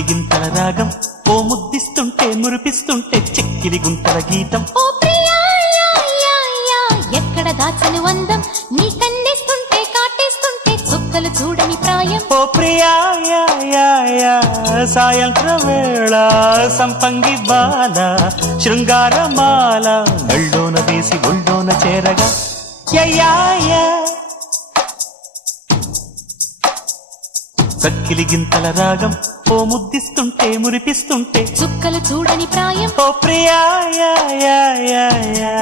గిలిగింతల రాగం ఓ ముద్దిస్తుంటే మురిపిస్తుంటే చెక్కిలి గుంటల గీతం ఓ ప్రియా యా యా యా ఎక్కడ దాచను అందం నీ కన్నేస్తుంటే కాటేస్తుంటే చుక్కలు చూడని ప్రాయం ఓ ప్రియా యా యా యా సాయంత్ర వేళ సంపంగి బాల శృంగారమాల మెళ్ళోన వేసి ఒళ్ళోన చేరగా యా యా యా చక్కిలి గింతల రాగం ఓ ముద్దిస్తుంటే మురిపిస్తుంటే చుక్కలు చూడని ప్రాయం ఓ Priya yeah yeah yeah yeah